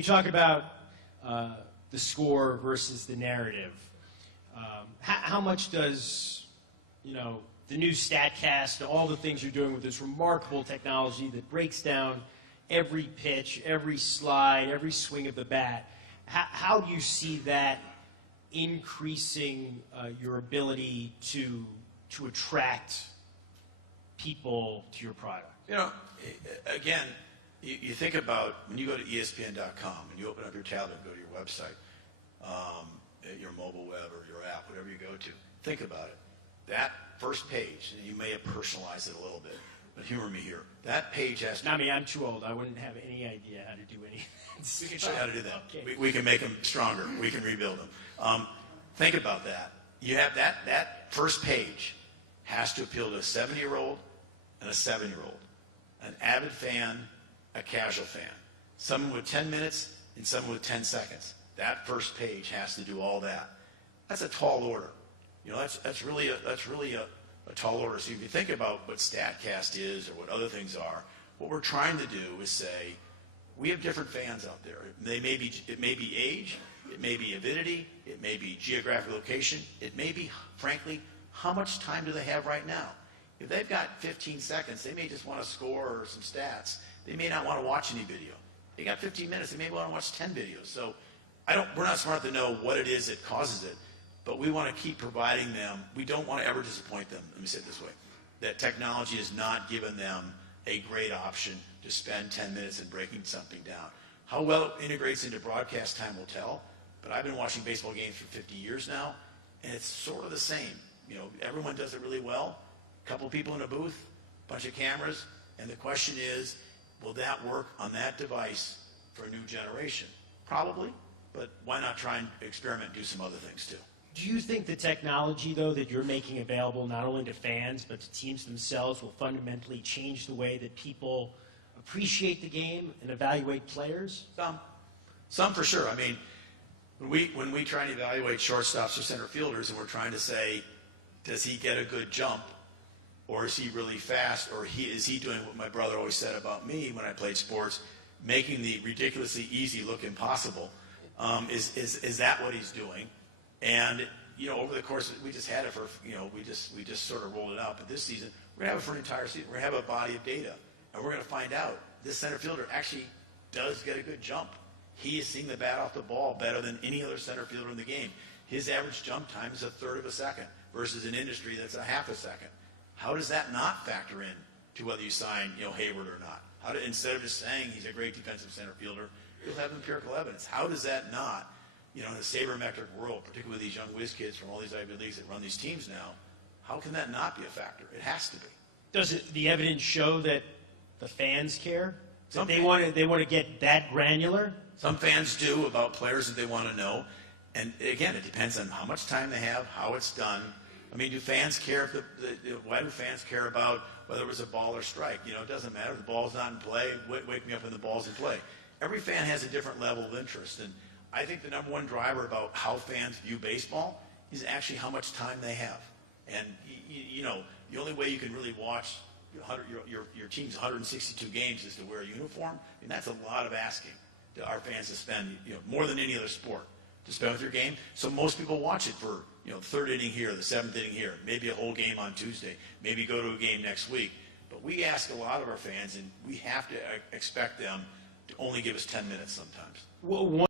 You talk about the score versus the narrative. How much does, the new Statcast, all the things you're doing with this remarkable technology that breaks down every pitch, every slide, every swing of the bat, how do you see that increasing your ability to attract people to your product? Again, you think about when you go to ESPN.com and you open up your tablet and go to your website, your mobile web or your app, whatever you go to, think about it. That first page, and you may have personalized it a little bit, but humor me here. That page has to... Not me, I'm too old. I wouldn't have any idea how to do anything. We can show you how to do that. Okay. We can make them stronger. We can rebuild them. Think about that. You have that first page has to appeal to a 7-year-old and a 7-year-old, an avid fan, a casual fan, someone with 10 minutes and someone with 10 seconds. That first page has to do all that. That's a tall order. That's really a tall order. So if you think about what Statcast is or what other things are, what we're trying to do is say we have different fans out there. It may be age, it may be avidity, it may be geographic location, it may be, frankly, how much time do they have right now? If they've got 15 seconds, they may just want to score or some stats. They may not want to watch any video. They got 15 minutes, they may want to watch 10 videos. So we're not smart to know what it is that causes it, but we want to keep providing them. We don't want to ever disappoint them. Let me say it this way. That technology has not given them a great option to spend 10 minutes in breaking something down. How well it integrates into broadcast time will tell, but I've been watching baseball games for 50 years now, and it's sort of the same. Everyone does it really well. A couple people in a booth, a bunch of cameras, and the question is, will that work on that device for a new generation? Probably, but why not try and experiment and do some other things too? Do you think the technology, though, that you're making available not only to fans but to teams themselves will fundamentally change the way that people appreciate the game and evaluate players? Some for sure. I mean, when we try and evaluate shortstops or center fielders and we're trying to say, does he get a good jump, or is he really fast, or is he doing what my brother always said about me when I played sports, making the ridiculously easy look impossible? Is that what he's doing? And over the course, we just had it for we just sort of rolled it out. But this season, we're gonna have it for an entire season. We're gonna have a body of data, and we're gonna find out this center fielder actually does get a good jump. He is seeing the bat off the ball better than any other center fielder in the game. His average jump time is 1/3 of a second versus an industry that's 1/2 a second. How does that not factor in to whether you sign Hayward or not? Instead of just saying he's a great defensive center fielder, you'll have empirical evidence. How does that not, in a sabermetric world, particularly with these young whiz kids from all these Ivy Leagues that run these teams now, how can that not be a factor? It has to be. Does the evidence show that the fans care? That they want to get that granular? Some fans do, about players that they want to know. And again, it depends on how much time they have, how it's done. I mean, do fans care why do fans care about whether it was a ball or strike? It doesn't matter. The ball's not in play. Wake me up when the ball's in play. Every fan has a different level of interest. And I think the number one driver about how fans view baseball is actually how much time they have. And, the only way you can really watch your team's 162 games is to wear a uniform. I mean, that's a lot of asking to our fans to spend, more than any other sport, to spend with your game. So most people watch it for, third inning here, the 7th inning here, maybe a whole game on Tuesday, maybe go to a game next week. But we ask a lot of our fans, and we have to expect them to only give us 10 minutes sometimes. Well,